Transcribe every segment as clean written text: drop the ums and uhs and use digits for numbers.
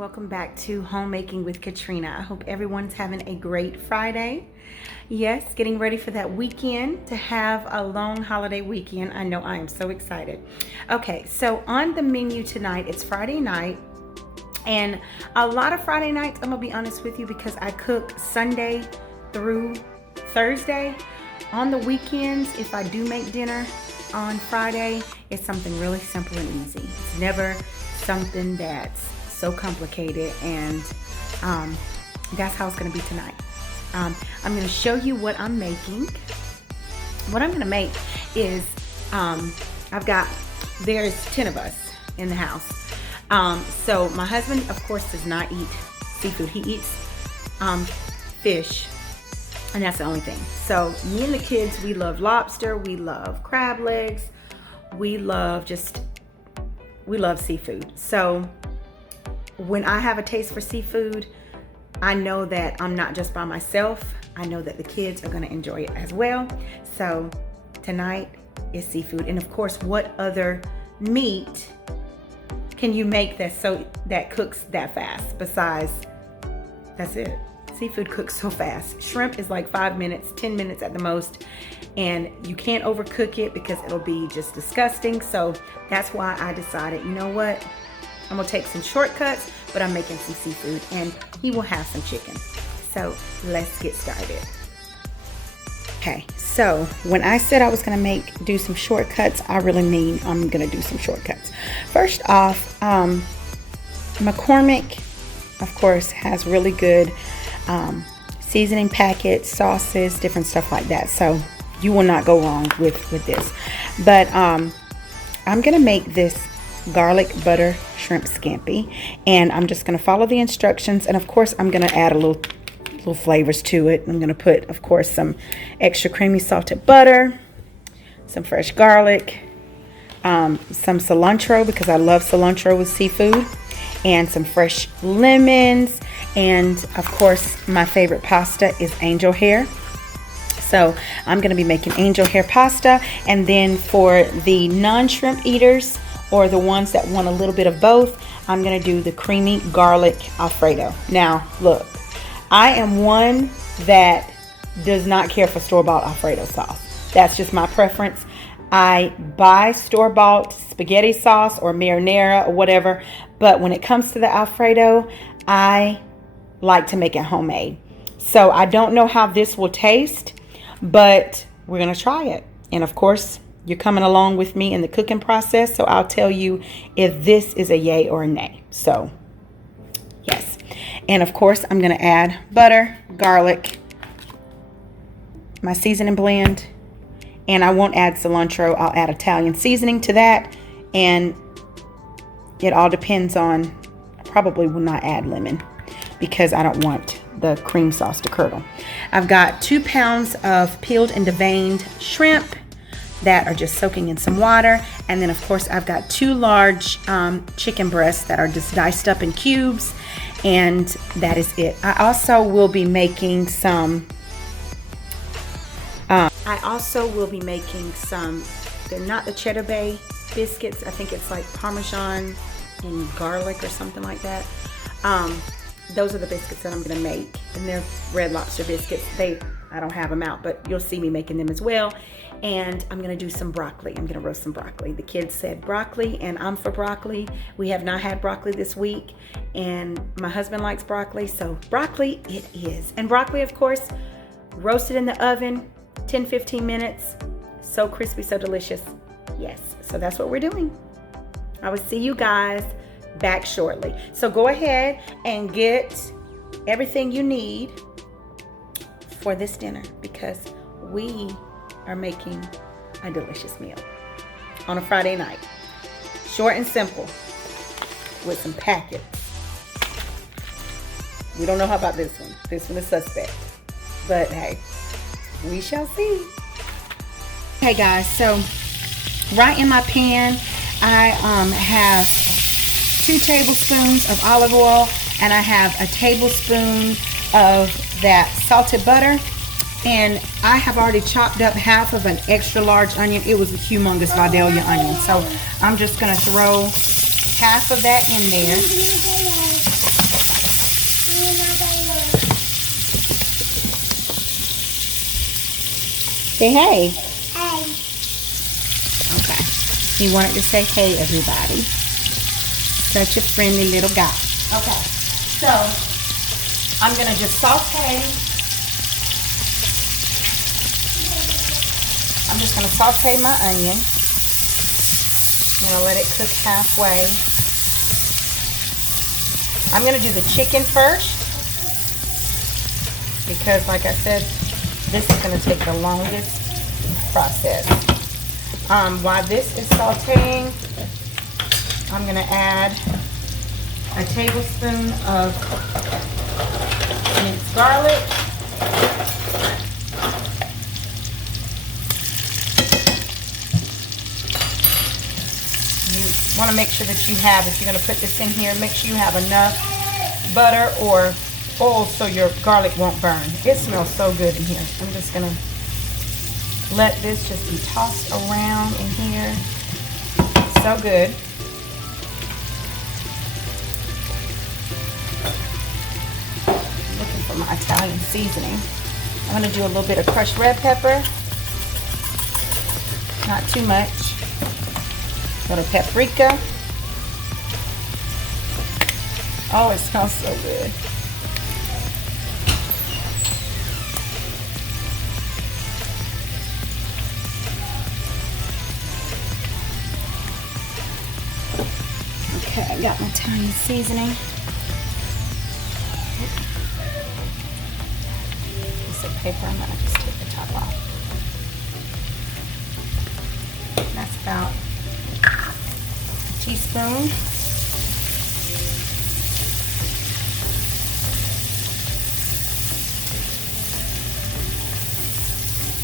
welcome back to Homemaking with Katrina. I hope everyone's having a great Friday. Yes, getting ready for that weekend, to have a long holiday weekend. I know I am so excited. Okay, so on the menu tonight, it's Friday night. And a lot of Friday nights, I'm gonna be honest with you, because I cook Sunday through Thursday. On the weekends, if I do make dinner on Friday, it's something really simple and easy. It's never something that's so complicated, and that's how it's going to be tonight. I'm going to show you what I'm making. What I'm going to make is there's 10 of us in the house. So my husband, of course, does not eat seafood. He eats fish, and that's the only thing. So me and the kids, we love lobster, we love crab legs, we love seafood. So when I have a taste for seafood, I know that I'm not just by myself. I know that the kids are going to enjoy it as well. So tonight is seafood. And of course, what other meat can you make that cooks that fast besides, that's it. Seafood cooks so fast. Shrimp is like 5 minutes, 10 minutes at the most, and you can't overcook it because it'll be just disgusting. So that's why I decided, you know what? I'm gonna take some shortcuts, but I'm making some seafood, and he will have some chicken. So let's get started. Okay, so when I said I was gonna do some shortcuts, I really mean I'm gonna do some shortcuts. First off, McCormick, of course, has really good seasoning packets, sauces, different stuff like that. So you will not go wrong with this. But I'm gonna make this garlic butter shrimp scampi, and I'm just gonna follow the instructions. And of course, I'm gonna add a little flavors to it. I'm gonna put, of course, some extra creamy salted butter, some fresh garlic, some cilantro, because I love cilantro with seafood, and some fresh lemons. And of course, my favorite pasta is angel hair. So I'm going to be making angel hair pasta. And then for the non-shrimp eaters, or the ones that want a little bit of both, I'm going to do the creamy garlic alfredo. Now, look, I am one that does not care for store-bought alfredo sauce. That's just my preference. I buy store-bought spaghetti sauce or marinara or whatever, but when it comes to the alfredo, I like to make it homemade. So I don't know how this will taste, but we're gonna try it. And of course, you're coming along with me in the cooking process, so I'll tell you if this is a yay or a nay. So yes. And of course, I'm gonna add butter, garlic, my seasoning blend, and I won't add cilantro. I'll add Italian seasoning to that, and it all depends on, I probably will not add lemon because I don't want the cream sauce to curdle. I've got 2 pounds of peeled and deveined shrimp that are just soaking in some water. And then of course, I've got 2 large chicken breasts that are just diced up in cubes. And that is it. I also will be making some, they're not the Cheddar Bay biscuits. I think it's like Parmesan and garlic or something like that. Those are the biscuits that I'm gonna make, and they're Red Lobster biscuits. I don't have them out, but you'll see me making them as well. And I'm gonna do some broccoli. I'm gonna roast some broccoli. The kids said broccoli, and I'm for broccoli. We have not had broccoli this week, and my husband likes broccoli, so broccoli it is. And broccoli, of course, roasted in the oven, 10-15 minutes. So crispy, so delicious. Yes, so that's what we're doing. I will see you guys back shortly. So go ahead and get everything you need for this dinner, because we are making a delicious meal on a Friday night. Short and simple with some packets. We don't know how about this one. This one is suspect, but hey, we shall see. Hey guys, so right in my pan, I have 2 tablespoons of olive oil, and I have a tablespoon of that salted butter, and I have already chopped up half of an extra large onion. It was a humongous Vidalia onion, so I'm just going to throw half of that in there. Say hey. Hey. Okay. He wanted to say hey, everybody. Such a friendly little guy. Okay. So, I'm going to just saute. I'm just going to saute my onion. I'm going to let it cook halfway. I'm going to do the chicken first because, like I said, this is going to take the longest process. While this is sauteing, I'm going to add a tablespoon of minced garlic. You want to make sure that you have, if you're going to put this in here, make sure you have enough butter or oil so your garlic won't burn. It smells so good in here. I'm just going to let this just be tossed around in here. So good. Looking for my Italian seasoning. I'm going to do a little bit of crushed red pepper. Not too much. A little paprika. Oh, it smells so good. Okay, I got my Italian seasoning. Piece of paper, I'm gonna just take the top off. That's about a teaspoon.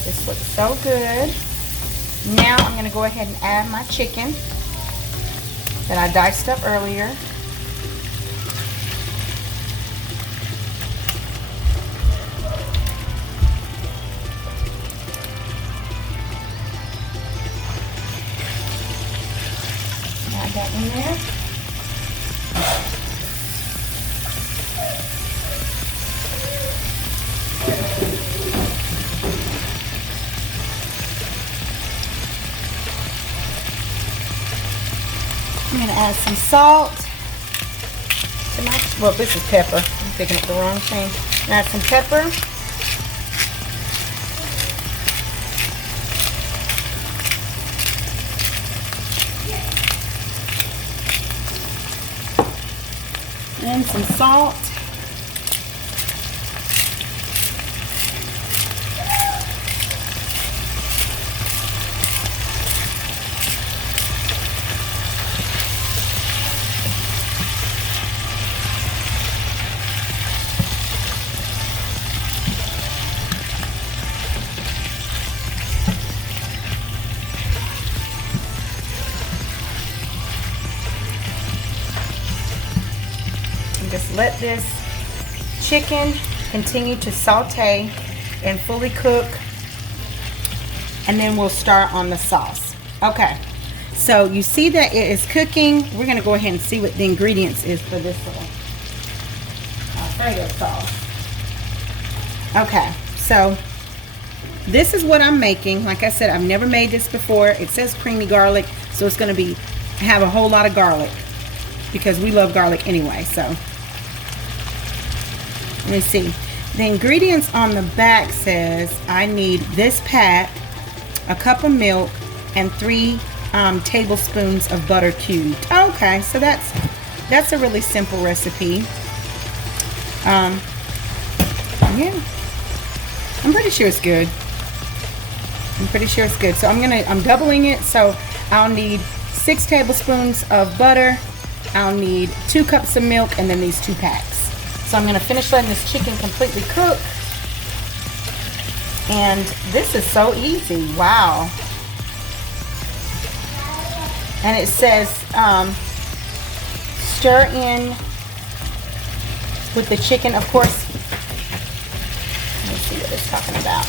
This looks so good. Now I'm gonna go ahead and add my chicken that I diced up earlier. Add that in there. I'm going to add some salt to my, well, this is pepper. I'm picking up the wrong thing. Add some pepper. And some salt. Just let this chicken continue to saute and fully cook, and then we'll start on the sauce. Okay, so you see that it is cooking. We're going to go ahead and see what the ingredients is for this little alfredo sauce. Okay, so this is what I'm making. Like I said, I've never made this before. It says creamy garlic, so it's going to have a whole lot of garlic because we love garlic anyway. So let me see. The ingredients on the back says I need this pack, a cup of milk, and 3 tablespoons of butter cubed. Okay, so that's a really simple recipe. Yeah, I'm pretty sure it's good. So I'm doubling it. So I'll need 6 tablespoons of butter. I'll need 2 cups of milk, and then these 2 packs. So I'm going to finish letting this chicken completely cook. And this is so easy. Wow. And it says stir in with the chicken. Of course, let me see what it's talking about.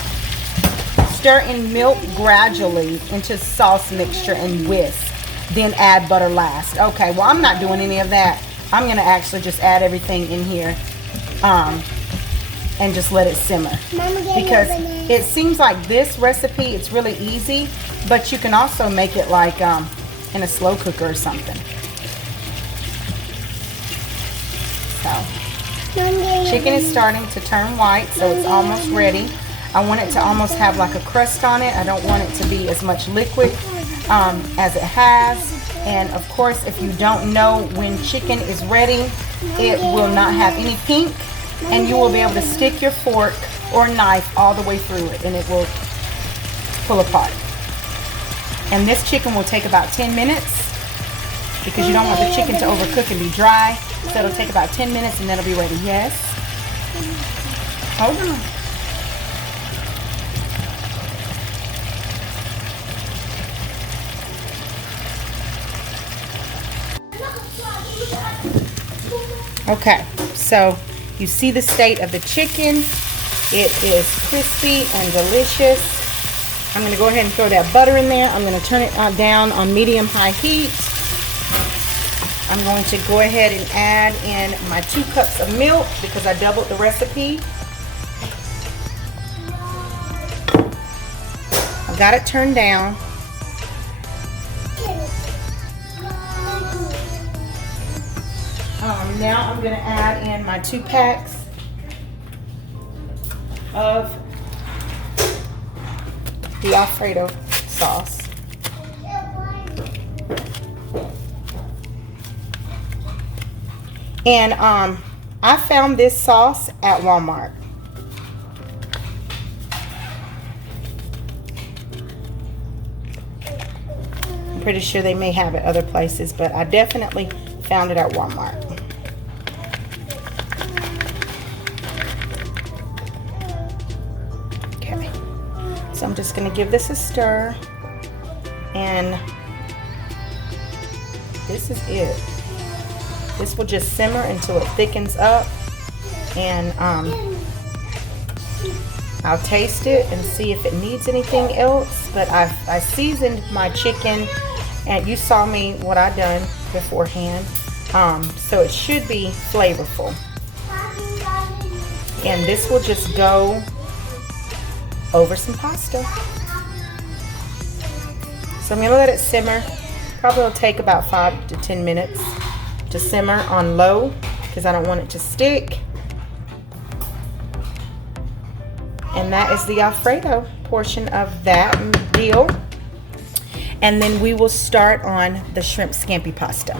Stir in milk gradually into sauce mixture and whisk. Then add butter last. Okay, well, I'm not doing any of that. I'm going to actually just add everything in here and just let it simmer. Because it seems like this recipe, it's really easy, but you can also make it like in a slow cooker or something. So, chicken is starting to turn white, so it's almost ready. I want it to almost have like a crust on it. I don't want it to be as much liquid as it has. And of course, if you don't know when chicken is ready, it will not have any pink, and you will be able to stick your fork or knife all the way through it and it will pull apart. And this chicken will take about 10 minutes because you don't want the chicken to overcook and be dry. So it'll take about 10 minutes and then it'll be ready. Yes? Hold on. Okay, so you see the state of the chicken. It is crispy and delicious. I'm going to go ahead and throw that butter in there. I'm going to turn it down on medium-high heat. I'm going to go ahead and add in my 2 cups of milk because I doubled the recipe. I've got it turned down. Now I'm going to add in my 2 packs of the Alfredo sauce. And I found this sauce at Walmart. I'm pretty sure they may have it other places, but I definitely found it at Walmart. Okay, so I'm just going to give this a stir, and this is it. This will just simmer until it thickens up, and I'll taste it and see if it needs anything else. But I seasoned my chicken, and you saw me what I done beforehand, so it should be flavorful. And this will just go over some pasta. So I'm gonna let it simmer. Probably will take about 5 to 10 minutes to simmer on low because I don't want it to stick. And that is the Alfredo portion of that deal. And then we will start on the shrimp scampi pasta.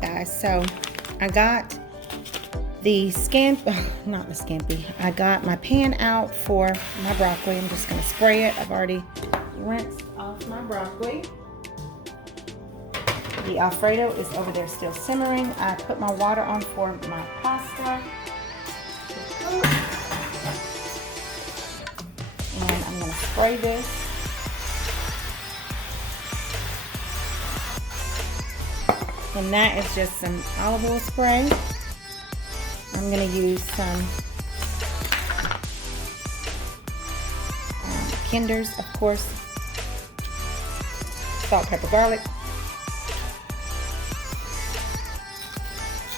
Guys, so I got the not the scampi. I got my pan out for my broccoli. I'm just gonna spray it. I've already rinsed off my broccoli. The Alfredo is over there still simmering. I put my water on for my pasta. And I'm gonna spray this. And that is just some olive oil spray. I'm going to use some Kinders, of course. Salt, pepper, garlic.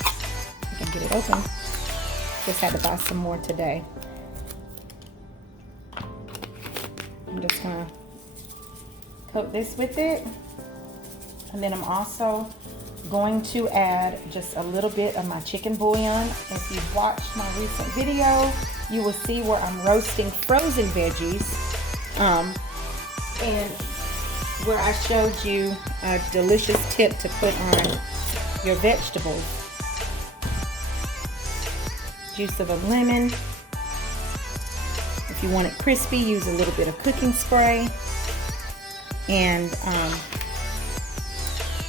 I can get it open. Just had to buy some more today. I'm just going to coat this with it. And then I'm also going to add just a little bit of my chicken bouillon. If you've watched my recent video, you will see where I'm roasting frozen veggies, and where I showed you a delicious tip to put on your vegetables. Juice of a lemon. If you want it crispy, use a little bit of cooking spray, and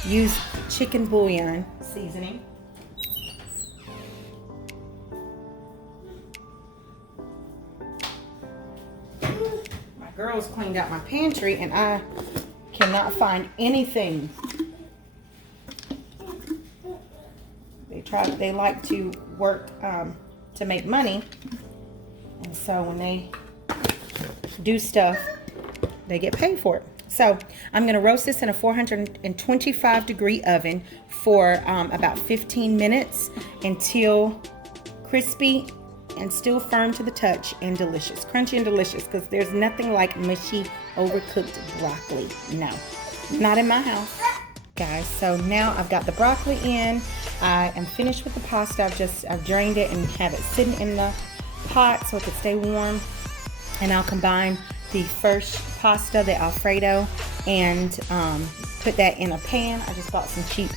use chicken bouillon seasoning. My girls cleaned out my pantry and I cannot find anything. They like to work to make money, and so when they do stuff, they get paid for it. So I'm going to roast this in a 425 degree oven for about 15 minutes until crispy and still firm to the touch and delicious. Crunchy and delicious, because there's nothing like mushy, overcooked broccoli. No, not in my house. Guys, so now I've got the broccoli in. I am finished with the pasta. I've drained it and have it sitting in the pot so it could stay warm. And I'll combine the first pasta, the alfredo, and put that in a pan. I just bought some cheap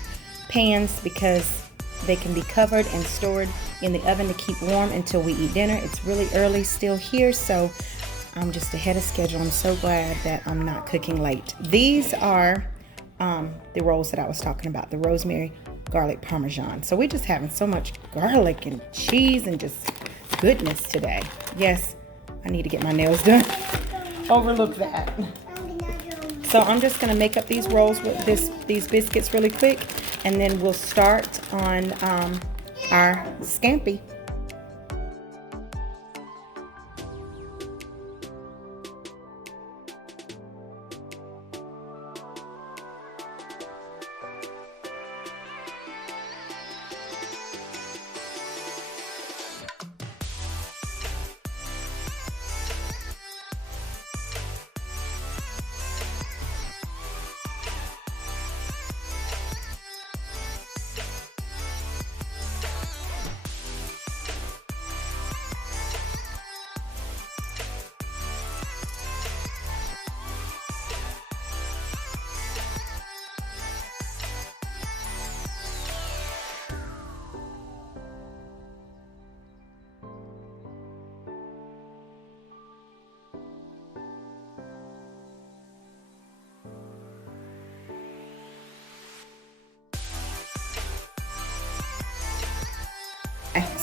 pans because they can be covered and stored in the oven to keep warm until we eat dinner. It's really early still here, so I'm just ahead of schedule. I'm so glad that I'm not cooking late. These are the rolls that I was talking about, the rosemary garlic parmesan. So we're just having so much garlic and cheese and just goodness today. Yes, I need to get my nails done. Overlook that. So I'm just gonna make up these rolls with these biscuits really quick, and then we'll start on our scampi.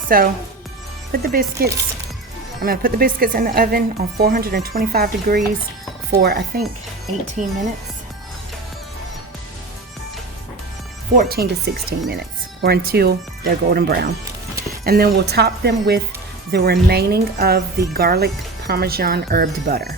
So I'm gonna put the biscuits in the oven on 425 degrees for I think 18 minutes, 14 to 16 minutes, or until they're golden brown. And then we'll top them with the remaining of the garlic parmesan herbed butter.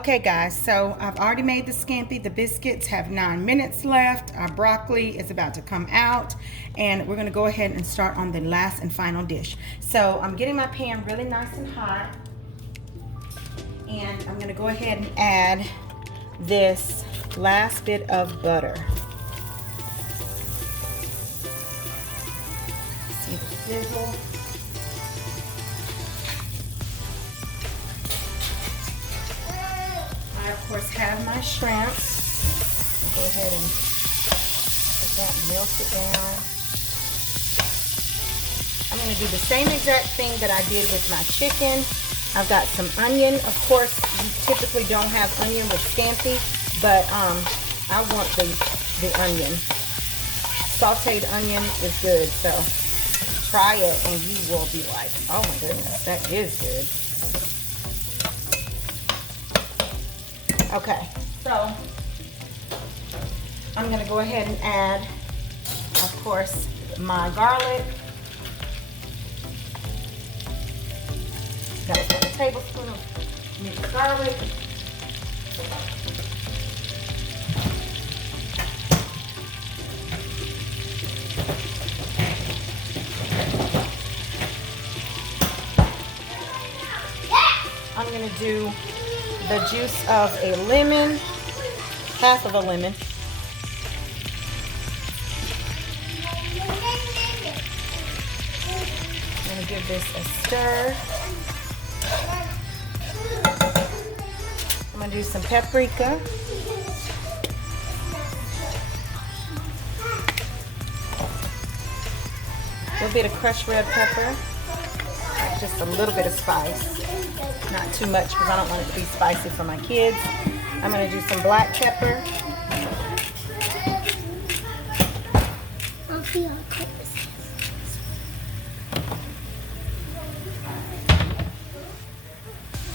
Okay guys, so I've already made the scampi. The biscuits have 9 minutes left. Our broccoli is about to come out, and we're gonna go ahead and start on the last and final dish. So I'm getting my pan really nice and hot, and I'm gonna go ahead and add this last bit of butter. See the sizzle? I, of course, have my shrimp. I'll go ahead and put that, melt it down. I'm going to do the same exact thing that I did with my chicken. I've got some onion. Of course, you typically don't have onion with scampi, but I want the onion. Sauteed onion is good, so try it and you will be like, oh my goodness, that is good. Okay, so I'm gonna go ahead and add, of course, my garlic. Got a tablespoon of mixed garlic. I'm gonna do the juice of a lemon, half of a lemon. I'm gonna give this a stir. I'm gonna do some paprika. A little bit of crushed red pepper. Just a little bit of spice. Not too much because I don't want it to be spicy for my kids. I'm going to do some black pepper. Do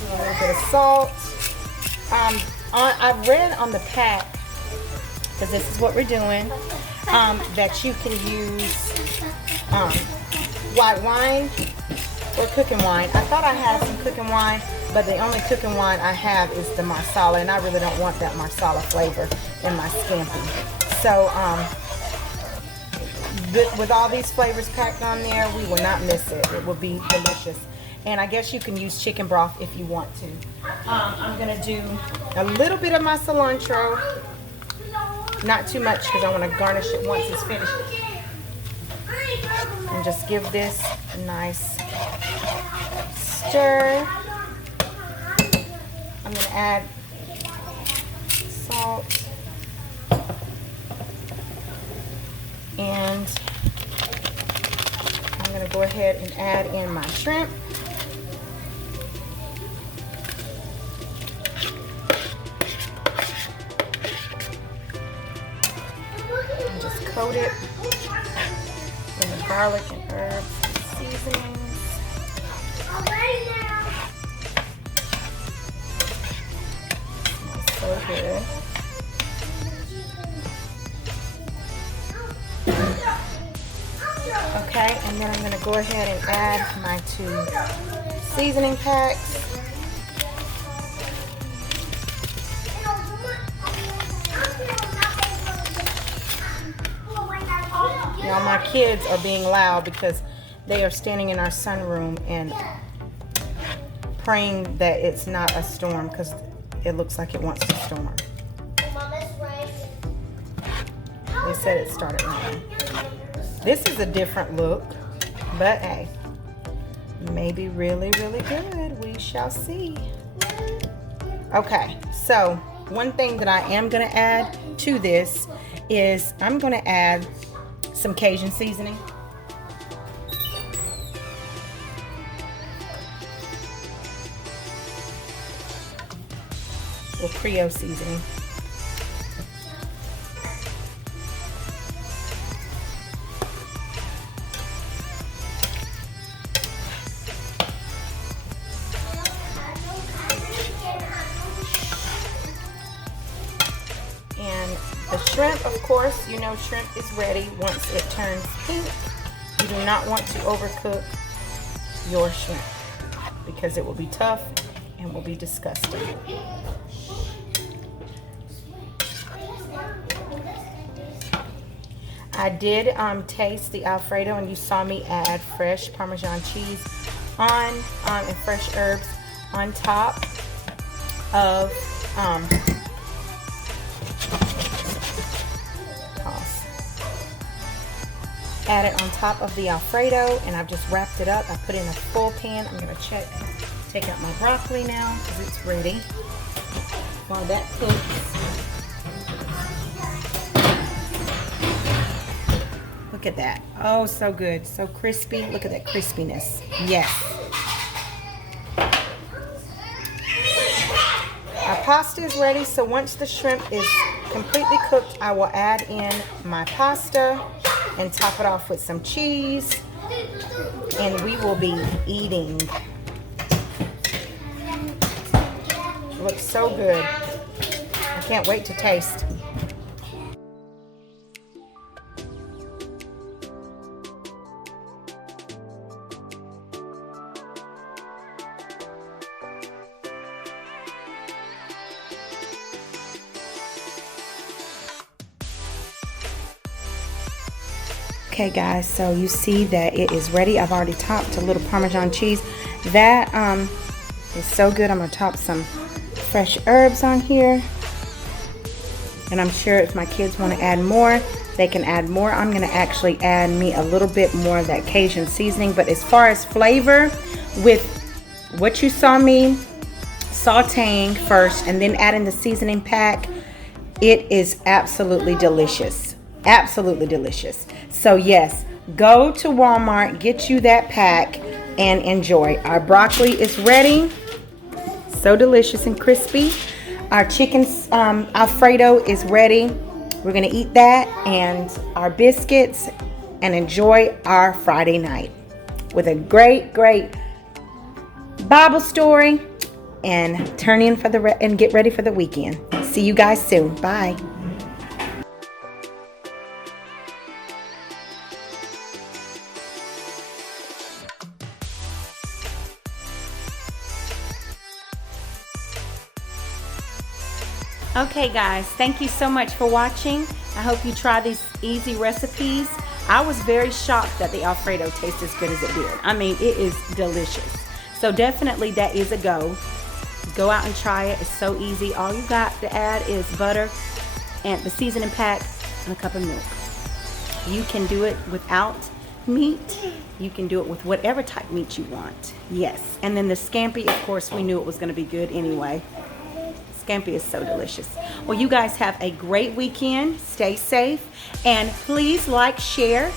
a little bit of salt. I read on the pack, because this is what we're doing, that you can use white wine or cooking wine. I thought I had some cooking wine, but the only cooking wine I have is the marsala, and I really don't want that marsala flavor in my scampi. So with all these flavors packed on there, we will not miss it. It will be delicious. And I guess you can use chicken broth if you want to. I'm gonna do a little bit of my cilantro, not too much because I want to garnish it once it's finished. And just give this a nice stir. I'm gonna add salt. And I'm gonna go ahead and add in my shrimp. And just coat it in the garlic and herbs and seasonings. Smells so good. Okay, and then I'm going to go ahead and add my 2 seasoning packs. Now my kids are being loud because they are standing in our sunroom and praying that it's not a storm because it looks like it wants to storm. They said it started raining. This is a different look, but hey, maybe really, really good. We shall see. Okay, so one thing that I am going to add to this is I'm going to add some Cajun seasoning. Or Creole seasoning. The shrimp, of course, you know shrimp is ready once it turns pink. You do not want to overcook your shrimp because it will be tough and will be disgusting. I did taste the alfredo, and you saw me add fresh Parmesan cheese on and fresh herbs on top of add it on top of the alfredo, and I've just wrapped it up. I put it in a full pan. I'm going to take out my broccoli now because it's ready. While that cooks, look at that. Oh, so good, so crispy. Look at that crispiness. Yes. Our pasta is ready, so once the shrimp is completely cooked, I will add in my pasta and top it off with some cheese, and we will be eating. It looks so good. I can't wait to taste. Okay guys, so you see that it is ready. I've already topped a little Parmesan cheese. That is so good. I'm gonna top some fresh herbs on here. And I'm sure if my kids want to add more, they can add more. I'm gonna actually add me a little bit more of that Cajun seasoning. But as far as flavor, with what you saw me sauteing first and then adding the seasoning pack, it is absolutely delicious. Absolutely delicious. So yes, go to Walmart, get you that pack, and enjoy. Our broccoli is ready. So delicious and crispy. Our chicken Alfredo is ready. We're gonna eat that and our biscuits and enjoy our Friday night with a great Bible story and turn in for and get ready for the weekend. See you guys soon. Bye. Okay guys, thank you so much for watching. I hope you try these easy recipes. I was very shocked that the Alfredo tastes as good as it did. I mean, it is delicious. So definitely that is a go. Go out and try it. It's so easy. All you got to add is butter and the seasoning pack and a cup of milk. You can do it without meat. You can do it with whatever type meat you want. Yes. And then the scampi, of course, we knew it was going to be good anyway. Scampi is so delicious. Well, you guys have a great weekend. Stay safe. And please like, share,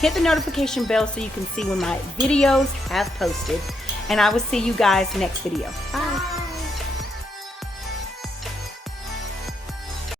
hit the notification bell so you can see when my videos have posted. And I will see you guys next video. Bye.